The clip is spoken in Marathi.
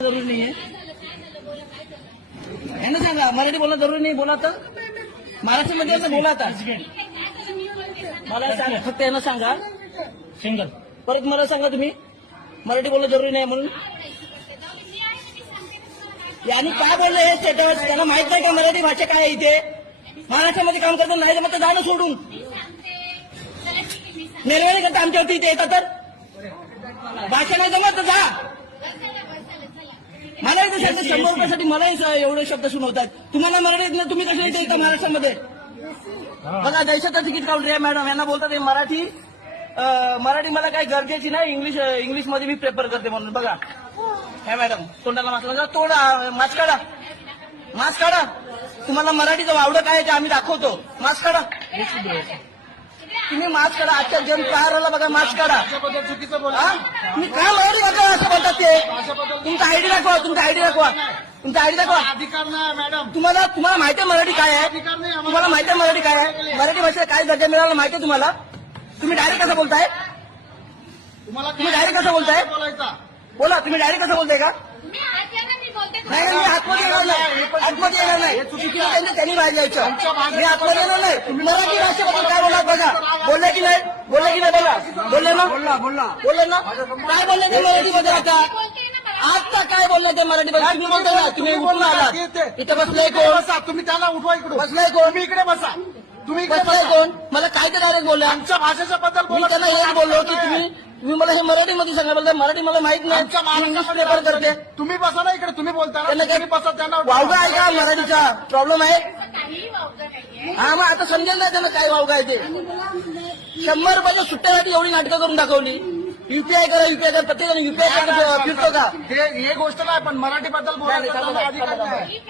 जरूरी नहीं है ना, सांगा मराठी बोलणं जरूरी नाही. बोला तर महाराष्ट्रामध्ये असं बोला आता. मला सांगा, फक्त यांना सांगा सिंगल. परत मला सांगा तुम्ही मराठी बोलणं जरुरी नाही म्हणून. यांनी काय बोललं हे स्टेटस? त्यांना माहित नाही का मराठी भाषा काय आहे इथे? महाराष्ट्रामध्ये काम करतो नाही मग जाणं सोडून निर्णय करता आमच्यावरती इथे येतात तर भाषा नाही जमत तर जा. मला इथे 100 रुपयासाठी मलाही एवढे शब्द सुनवतात. तुम्हाला मराठीत नाही, तुम्ही कशा इथे येता महाराष्ट्रामध्ये? बघा देशाचं तिकीट काउंटर आहे मॅडम. यांना बोलतात हे मराठी मला काही गरजेची नाही, इंग्लिश मध्ये मी प्रेफर करते म्हणून. बघा काय मॅडम तोंडाला मास्क तोडा, मास्क काढा. तुम्हाला मराठीचं वावडं काय ते आम्ही दाखवतो. मास्क काढा, तुम्ही मास्क काढा. आजच्या जन प्रहाराला बघा मास्क काढा. तुम्ही काय मराठी भाषा असं बोलतात ते? तुमचा आयडी दाखवा, तुमचा आयडी दाखवा, तुमचा आयडी दाखवा. अधिकार नाही मॅडम. तुम्हाला माहिती आहे मराठी काय आहे? तुम्हाला माहिती आहे मराठी काय आहे? मराठी भाषेला काय दर्जा मिळाला माहिती आहे तुम्हाला? तुम्ही डायरेक्ट कसं बोलताय? तुम्ही डायरेक्ट कसं बोलताय? बोला, तुम्ही डायरेक्ट कसं बोलताय का? नाही मी आतमध्ये येणार नाही, आतमध्ये येणार नाही. चुकीचं त्यांनी बाहेर जायचं. मी आतमध्ये येणार नाही. मराठी भाषेबद्दल काय बोलणार बघा. बोलले की नाही? बोलले की नाही? बघा बोलले ना, बोलले ना. काय बोलले ते मराठीमध्ये? आता काय बोलले ते मराठी भाषा? तुम्ही बोलताय ना, तुम्ही उठून आलात. इथं बसलाय कोण? बसा तुम्ही, त्याला उठवा इकडे. बसलाय कोण? तुम्ही इकडे बसा. तुम्ही इकडे बसलाय बसा. कोण? मला काय ते डायरेक्ट बोलले? आमच्या भाषेच्या बद्दल मी बोला. त्यांना हेच बोललो की तुम्ही मला हे मराठीमध्ये सांगा. बोलताय मराठी मला माहित नाही, आमच्या इंग्लिश प्रेफर करते. तुम्ही बसा ना इकडे. तुम्ही बोलता ना, त्यांना काय तुम्ही बसा. त्यांना वावगा आहे का? मराठीचा प्रॉब्लेम आहे. हा मग आता समजेल ना त्यांना काय वावगा आहे ते. 100 रुपयाच्या सुट्ट्यासाठी एवढी नाटकं करून दाखवली. युपीआय करा, युपीआय करा. प्रत्येकाने युपीआय फिरतो का? हे गोष्ट नाही, पण मराठी बद्दल बोलायचं अधिकार नाही.